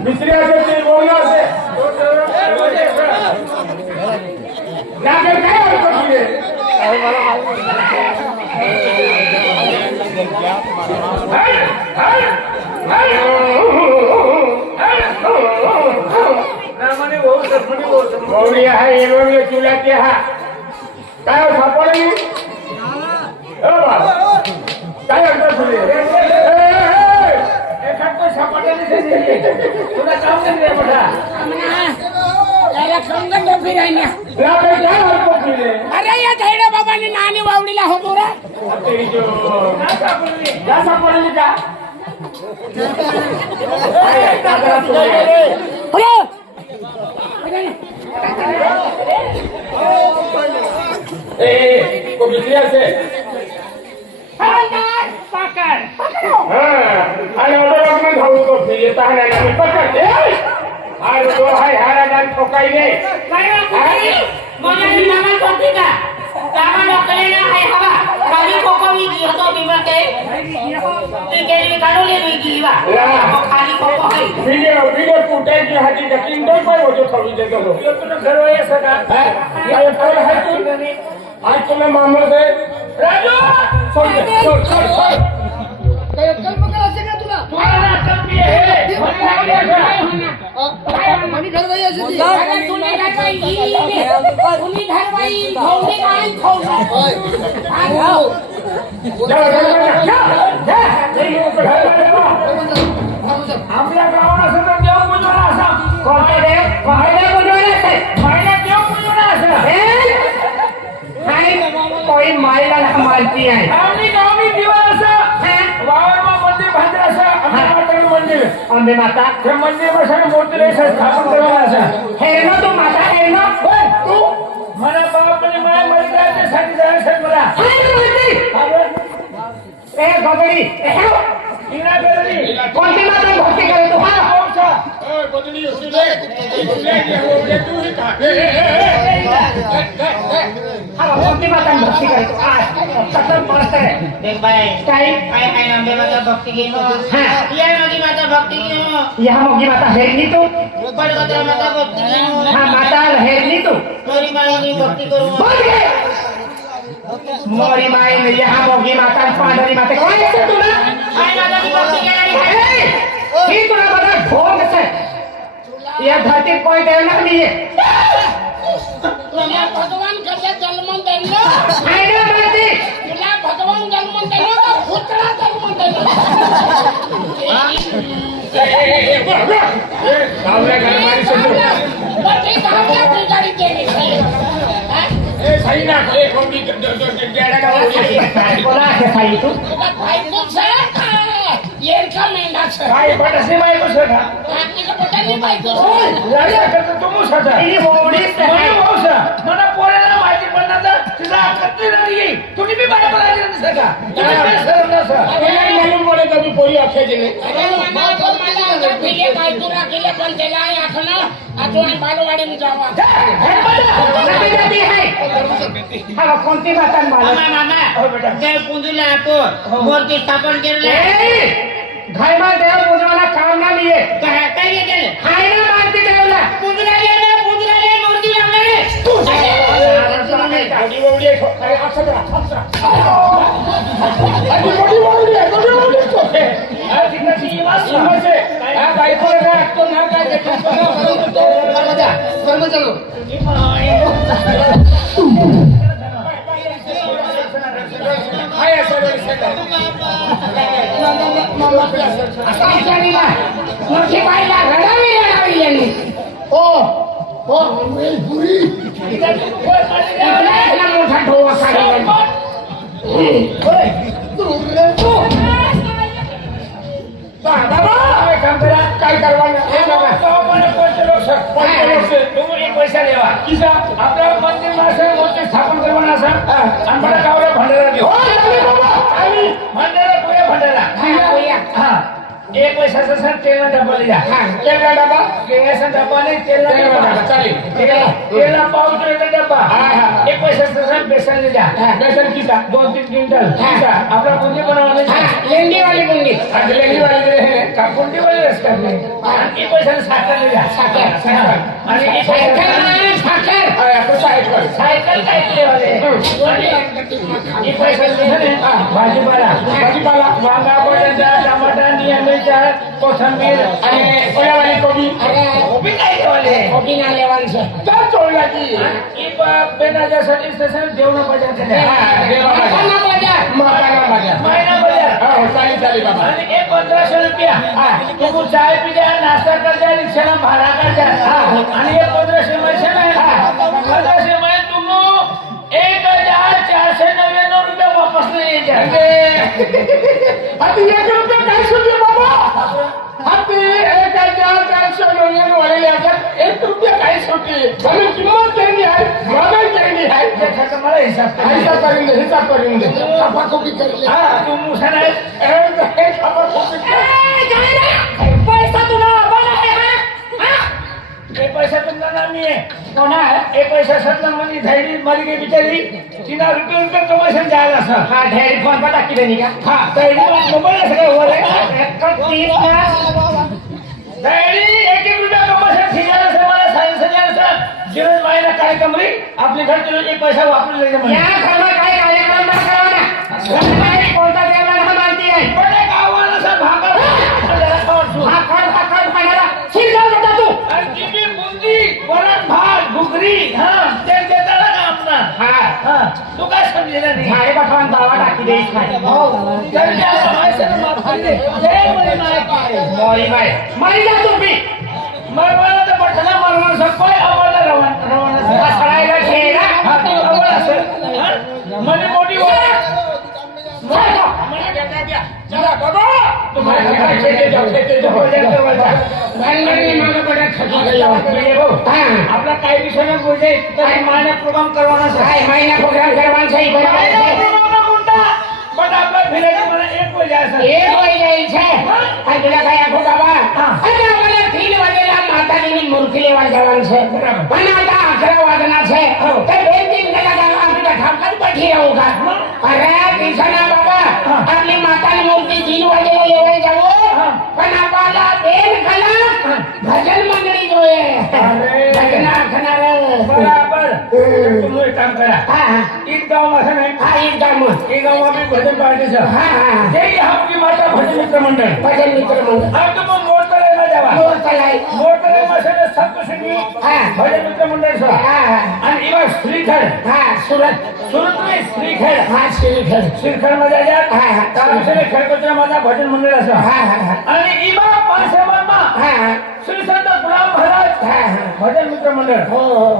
मिस्त्री असे ते बोलणं असे काय गौरी आहे चुलाचे हा काय सापडली काय अर्थ तुझे तुला अरे या धैर्य बाबाने नानी वावडीला होतो रे सापडली का बिक्री असे आणि ऑर्डर खाऊ तो येत आहे पकडते आज तो हाय हारा ठोकाई नाही व्हिडिओ फुटायची हाती ढकलीन दोन पाय होतो थोडी गेलो खरं आहे सगळं आज तुला मामूस आहे राजू सोड कल्पना असेल ना तुला आपल्या गावाला असं तर देव बुजवला असा कोई मायला मालती आहे गावी दिवा असं वावरमा मंदिर बांधलं असं मंदिर अंबे माता हे मंदिर बसायला मूर्ती स्थापन करायला असं हे ना तू माता आहे ना तू मला बापाने माय मरी जायच्यासाठी जायचं मला ए गगडी कोणती माता भक्ती करे तू कोणती माता भक्ती करे कसं मस्त आहे देख भाई काय नाम माता भक्ति की या मोगी माता भक्ति की यहाँ मोगी माता हेरनी तू ऊपर गदर माता भक्ति की हाँ माता हेरनी तू मोरी माई की भक्ति करूँ मोरी माई ने यहाँ मोगी माता पांडरी माता कौन है तुला आई माता की भक्ति के ही तुला बड़ा ढोंग से यह धरती कोई देवना नहीं है तुला भगवान कसा जन्म दिला आईना माती तुला भगवान जन्म दिला का पुत्रा जन्म दिला गावल्या घरमारी सोडतो बटे गावला बिगाडी केली सही ना कोणी बोला है भाई तू तुला भाई तू सळा येरका मेंढा काय बटसे माय बसला का पटाली बायको लढा करतो तो मुसाचा ही होडी से है भाऊसा मला पोराला माहिती पडणार तर तिला कत्ती नाही तुम्ही बी बाय बोला नाही सका तुम्ही सर नसा नाही मालूम बोले कभी पोरी अक्षय ने अरे मला तो मला पहिले बायको राखीले पण त्याला आखना आजोनी बालवाडी में जावा नबी नबी है हाँ कोणती माता मालूम मामा देव पुंजूला आपण मूर्ती स्थापन केले घर में देव पूजवाना काम ना लिए काय केले हाय ना मानती देवला पुंजूला मूर्ती लागले मोठी मोठी अरे असं करा अरे मोठी मोठी अरे तिकडची वास हा बायको काय तो ना काय कर्म चालू हाय असं मोठी बाईला रडावी रडावी यांनी हो पुरी मोठा ढोवा काढला काय करवाना पैसा देवा किसा आपल्या मंदिर माणसं मोठे स्थापन करवाना असा आम्हाला गावला भांडारा घेऊ भांडारा पुऱ्या भांडारा हा एक पैशाचा सर तेलना डब्बा ले जा तेलचा डबा गेल्याचा डब्बा नाही तेलना तेलचा डब्बा डबा, चालेल. ठीक आहे तेलना पाव किलोचा डब्बा हा. एक पैशाचा सर बेसन ले जा बेसन किसा 2-3 क्विंटल हा. आपला बुंदी बनवणे लेंडी वाली बुंदी लेंडी वाले का बुंदी वाले रस्त्यात नाही आणि एक पैशाचा साखर ले जा साखर. आणि एक साखर पैशाचा नाही, साखर सायकल काय केले वाले एक पैशाचा भाजीपाला वांगा बटाटा टमाटा मिरच्या कोथिंबीर आणि ओल्यावाली कोबी कोबी काय केवाले कोबी ना लेवांचं तर चोळला की एक बेनाच्यासाठी स्टेशन देवना बाजार केले माताना बाजार महिना बाजार चालेल बाबा आणि एक 1500 रुपया तू चाय पी जा नाश्ता कर जा रिक्षाला भाडा कर जा आणि एक 1500 पैसे नाही 1500 में तुम 1499 रुपये वापस नहीं जाएंगे आता 1 रुपया काय सुटले बाबा आता 1499 वाले याच्यात 1 रुपया काय सुटली आणि किंमत केली आहे महागाई केली आहे त्याचा मला हिसाब हिसाब करून दे आपण कोबी करले तू मुसा नाही पैसा तुला बना है एक पैसा तुमचा नामी आहे कोण आहे एक पैसा सत्तर मध्ये धैर्य मरी गई बिचारी 3 रुपये कमिशन जायला सर हा ढेरी फोन पता की देनी का हा धैर्य मोबाईल असं काय वर 31 धैर्य 1 रुपया कमिशन ठिकाणा सर मला सांगितलं सर जीवन महिना कार्यक्रम रे आपले घर चलो एक पैसा वापरून ले जा या घरमा काय कार्यक्रम करावा कोणता देवाला हा मानती आहे पण गावाला सर भाकर हा खड खाणारा शिरगाव होता तू आणि किती बुंदी वरण भात घुगरी ते देताना का आपला तू काय समजेला नाही झाडे बठवान दावा टाकी देईस काय धैर्य आता माणसाला माफ कर दे जय मरी माय मोरी बाय मरी जा तू बी मरवाला तर पठना मरवा सकोय अवला रवाना सळायला खेळा अवला सर मनी मोठी वर चला बाबा तुम्हाला काय खेळते जाऊ आपला काही विषय नाही बोलते तर महिन्यात प्रोग्राम करवाना काय महिना प्रोग्राम करवान सही पण आपला फिरायचं मला 1 वाजे असं एक वय जायचं आणि तुला काय आखो बाबा अरे मला 3 वाजेला माताजीनी मूर्ती लेवा जवान છે पण आता 11 वाजना છે तर 2-3 कलाक आपली ठामकाच बैठी राहू का अरे दिसना बाबा आपली मातानी मूर्ती 3 वाजेला लेवाय जावो पण आपल्याला 3 कलाक भजन मंडळी जोये भजन आखणार बराबर तुम्ही एक काम करा एक गाव असं नाही हा एक काम एक गाव आम्ही भजन पार्टी सर हा ते आपली माता भजन मित्र मंडळ भजन मित्र मंडळ अब तुम मोड करायला जावा मोर तलाई मोड करायला मसाले सप्तशृंगी भजन मित्र मंडळ सर आणि इवा श्रीखंड सुरत में श्रीखंड श्रीखंड मध्ये जा त्याविषयी खडकोत्रा माझा भजन मंडळ असं आणि इवा पासेवरमा श्री संत गुलाम महाराज भजन मित्र मंडळ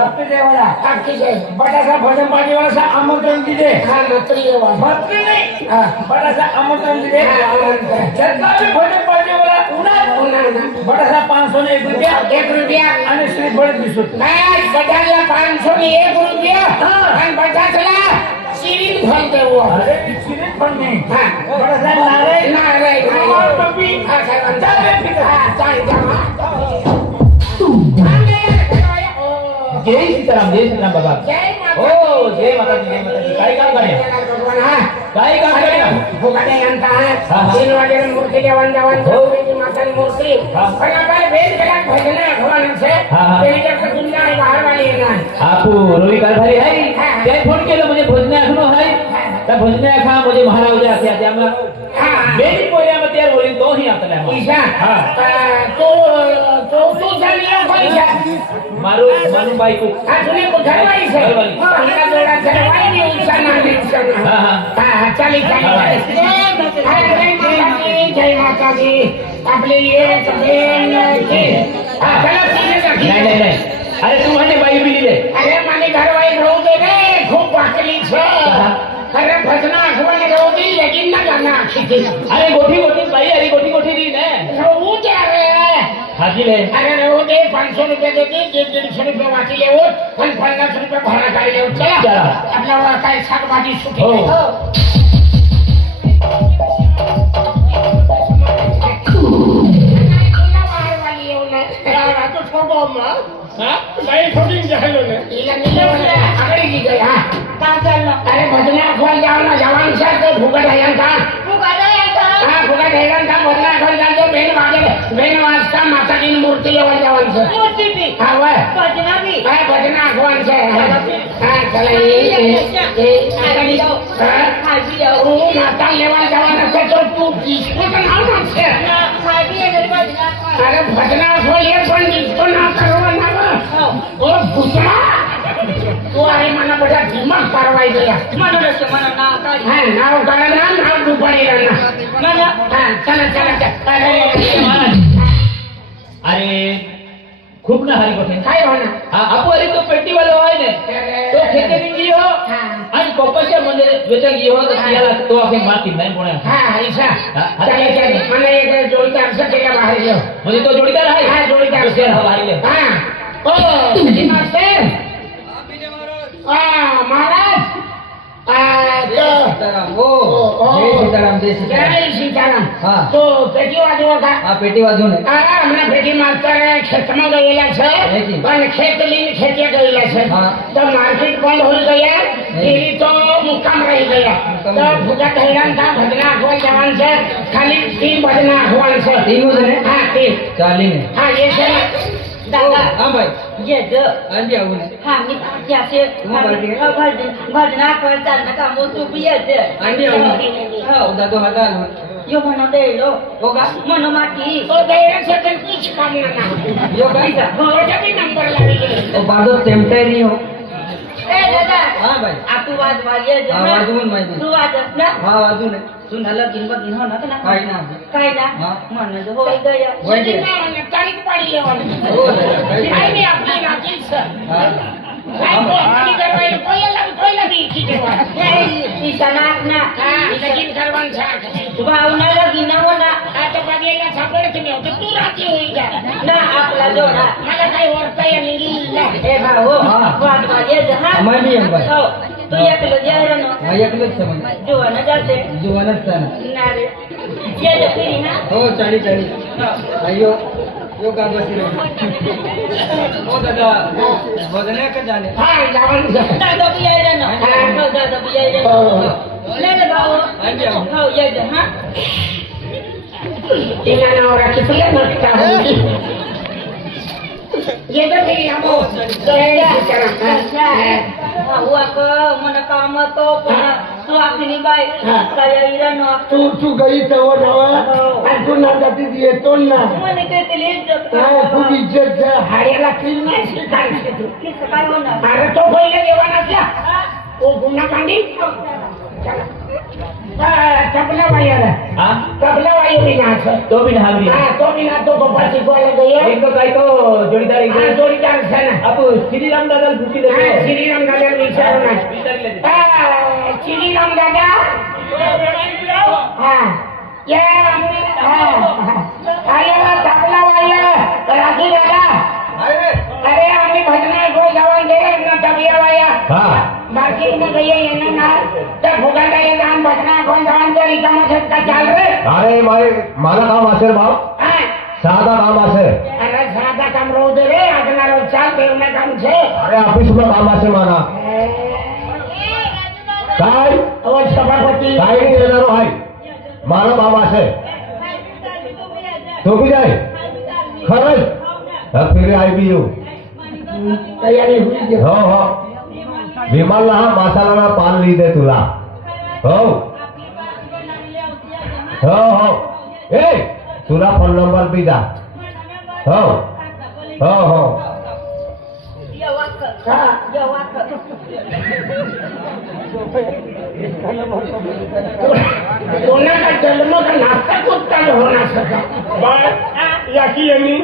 आपके देवाला आपकी जय बड़ा भजन पार्टी वाला सा आमंत्रण दीजिए मंत्री नहीं बड़ा सा आमंत्रण दीजिए जितना भी भजन पार्टी वाला बड़ा सा 501 रुपया 1 रुपया आणि श्रीफळ 20 रुपये नाही बटाला 501 रुपया आणि बटाला सिरीन फल देऊ अरे किसी पण नाही बड़ा सा नारायण नारायण टोपी जय सीताराम बाबा जय हो जय माताजी काय काम करूया काय काम करूया फुकाटे यांता हा. 3 वाजेला मूर्ती देवान जवान गौरीची मातानी मूर्ती हा. पण काय भेट केला भजन आठवण से हा. ते जर दुनिया बाहेर वाली येणार आपू रोवी कारभारी आहे त्याने फोन केलं म्हणजे भोजने आखनो आहे त्या भोजने आखा म्हणजे महाराज असे आते आम्हाला बेनी पोया मग त्या बोली तो ही आपल्याला ईशा तो झाली पैसा मारू बायको तुम्ही घरवाली से घरवाली. मला जोडा घरवाली ईशा नाही चाली जय माताजी आपले एक बेन की चला नाही अरे तू म्हणे बाई बिली अरे माने घरवाली राहू दे रे खूप वाकली छे अरे भजना आठवण राहू दे लेकिन ना गाना आखी अरे गोठी बाई अरे गोठी दी ने राहू दे रे हाजी ले अरे राहू दे 500 रुपये देते 150 रुपये वाटी लेवो पण 50 रुपये भाडा काढले लेवो चला आपल्याला काय शाकभाजी सुटी हो. मूर्ती लेवा जवान मूर्ती बी हा वय भजना बी काय भजन आखवान छे हा चला ये नाता लेवा जवान छे तो तू किसको नाम छे अरे भजना खोलिए पण इसको ना करवा ना ओ भूसड़ा तू अरे मना बड़ा दिमाग पारवाई गया हा नाव काढा नाव दुपारी राहणार हा चला अरे खूप ना हरी बघे काय होणार आपू अरे तो पेटीवालो आहे ना तो खेतेरी गी हो आणि कोपाच्या म्हणजे वेचा गी हो तो त्याला तो आपे माती नाही पुणे हा ऐसा चला मला एक जोडीदार सकेला बाहेर घेऊ म्हणजे तो जोडीदार आहे हा जोडीदार दुसऱ्या हा बाहेर गेला. हा ओ मास्टर महाराज जय सीताराम तो पेटी वाजवा का पेटी वाजवून હમણાં પેટી માસ્તર ખેતમાં ગયેલા છે પણ ખેત લઈને ખેતે ગયેલા છે તો માર્કેટ બંધ હોઈ ગયા એવી તો મુકામ રહી ગયા તો ભૂગા હેરાન કા ભજના આખવા જવાનું છે ખાલી 3 ભજના આખવાનું છે હા 3 ચાલીને હા એ છે दादा હા ભાई ये जो આંજી આવું हाँ मी जैसे भजना कर चालना का मो तू भी ये આંજી આવું हो દાદો હતા यो मनो दे लो होगा मनो माटी તો ગયે છે પણ કુછ કામ ના यो कैसा हो जब नंबर लागी गई ओ बादो टेम्पटे नहीं हो ए दादा हाँ भाई आ तू वाज वाजे जो हाँ, वाजवून माहिती. तू वाजस ना हाँ वाजून तू नला गिनबत हो ना ना काय ना काय ना हाँ. मन जो हो गया वही दे તારીખ પાડી લેવાની हो दादा કાઈ काय નહીં આપણી રાખી છે हाँ કાઈ કોની કરવાય કોઈ લગી ખીચવા ईशाना ना હા લગીન કરવાનું છે भावना लगी ना हो ना આ તો પાડીલા સાપડે છે ને તો તું રાતી હોઈ જા ना आपला जोडा मला काही ओळखता येईल ए भाऊ हाँ. वाज वाजे जो हाँ हमारे भी हम भाई हो तू एकलो जाय रे नो हाँ एकलंच समज जोवाना जाते जुवानच था ना ना रे ये जो फिरी ना हो चाली चाली अयो यो का बसी रही ओ दादा बदने का जाने हा जाવાનું છે दादा भी आए रे नो हो दादा भी आए रे ले ले भाऊ हो ये जो हाँ એના નવરા કેટલા નકતા હોય ये तो फिर हमो तो है हुआ को मन काम तो तू आखिरी बाई काय इरा नो तू गई तेव्हा जेव्हा आणि तू ना जाती येतो ना मन ते तेले इज्जत काय खूप इज्जत आहे. हाड्याला फिर नाही स्वीकारायचे तू किस काय होणार अरे तो पहिले देवानातला ओ गुन्हा कांडी तबला वायर हाँ तबला वायर भी ना है तो भी ना भी हाँ तो भी ना तो गोपाल शिकवायला गयो एक तो काय तो जोडीदार एक हाँ जोडीदार है ना आप श्रीराम दादा पूछी दे हाँ श्रीराम दादा विचारू ना श्रीराम दादा हाँ ये आया तबला वायर राखी दादा अरे आम्ही भजना गो जवान गेले ना तबिया वाया हाँ मार्केट में गए ये ना तर भोगाला ये जान भजना गो जवान तरी कमसेत का चाल रे अरे मला काम असेल भाऊ हाँ साधा काम असेल अरे साधा काम रोज रे आगना रोज चाल देवना काम छे अरे ऑफिस में काम असेल मला काय ओ सभापती काही नाही येणार आहे मला काम असेल तो भी जाए खरंच फिर आई भी येऊ तयारी हुई हो हो विमानला हा मसाला पान लिहिते तुला हो हो हो ए तुला फोन नंबर बी जा हो हो हो कोणाचा जन्म का नाश्ता कुठचा होणार सका बाळ याकी यांनी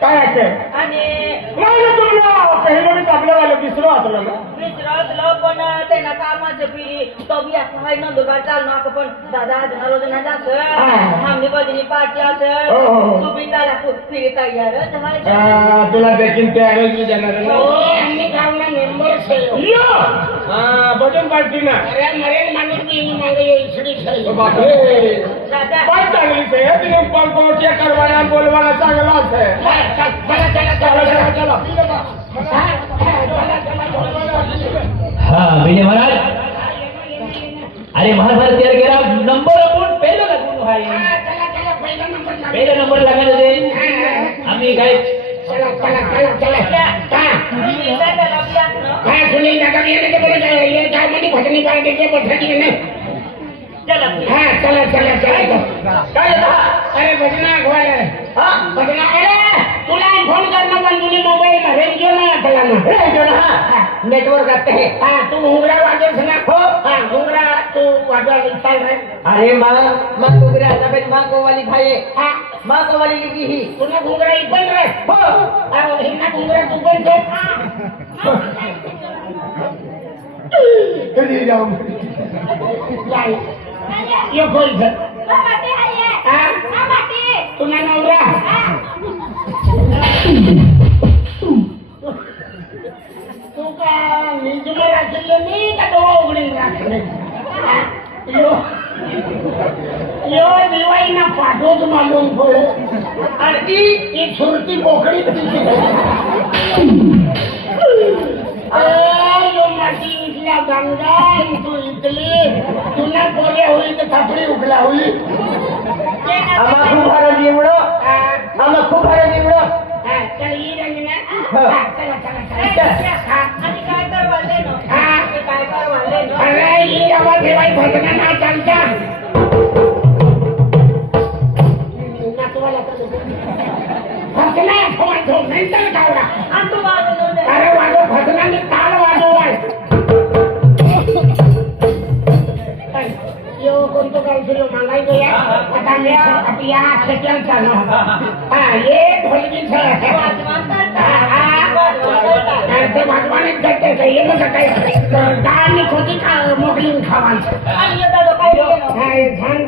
काय आहे आणि नाही ना तुम्हाला पहिलं मी आपल्या वाला विसरू वाचलं ना विचारलं पण त्यांना कामाचं फिरी तो बी असं हाय ना दुकान चालू नका पण दादा हजार रोज ना जात आम्ही बजनी पार्टी हो, असं हो. तू बी त्याला फिरी तयार तुला देखील त्यावेळेस मी देणार आहे ओ ना. आम्ही गावना मेंबर छे यो! भजन पार्टी ना अरे मरेल माणूस बी मागे इसडी छे बापरे दादा पण चांगलीच आहे तिने कोणत्या करवाना बोलवाना चांगलाच आहे चला चला चला हाँ विजय महाराज अरे महाराज तयार केला नंबर आपण पहिलं लागून आहे चला चला पहिला नंबर पहिला नंबर लागायला दे आम्ही ठीक आहे चला सुनील दादाला बी असणं. हा सुनील दादा येणे ते बरं काय ये काय म्हणजे भजनी पार्टीचे पद्धती नाही चला please. हा चला काय येतं हा? अरे भजना अगवाल हा? भजना अरे तुला फोन करणं पण तुझी मोबाईल मध्ये रेडिओ नाही आपला ना रेडिओ ना, हा. नेटवर्क असते हा तू घुंगरा वाजवस ना हो हा घुंगरा तू वाजवायला चाल रे अरे माँ को गिरा था फिर माँ को वाली भाई हा माँ को वाली लिखी ही तुला घुंगरा ही पण रे हो अरे हिना घुंगरा तू पण दे जाय यो कोई है हा तुला नवरा तू का निजून राखले मी का तो उघडीन राखले यो दिवाळी ना पाठवत मालूम पडो आणि ती सुरती बोकडी तिची यो माती इथल्या गंगा तू इथली तुला पोरे होई तर थापडी उकला होई आम्हा खूप हरवली निवडो आम्हा खूप हरवली निवडो चल ही रंगना हा. चला आणि काय कर वाढले ना हा. ते काय कर वाढले ना अरे ही आवाज ठेवाई भजना ना चालता भजना फोन ठेव नंतर कावरा आणि तू वाजवलं नाही. अरे वाजव भजनाने ताल वाजवाय यो कोणतो काय सुरू मागाय गया आता मी आपल्या खेट्यान चालू हा ये ढोलकीच वाजवण करता. ते भगवानच करते ये मग काय डाळ खोटी खा मोकळी खावायचं आणि हे दादा काय केलं? छान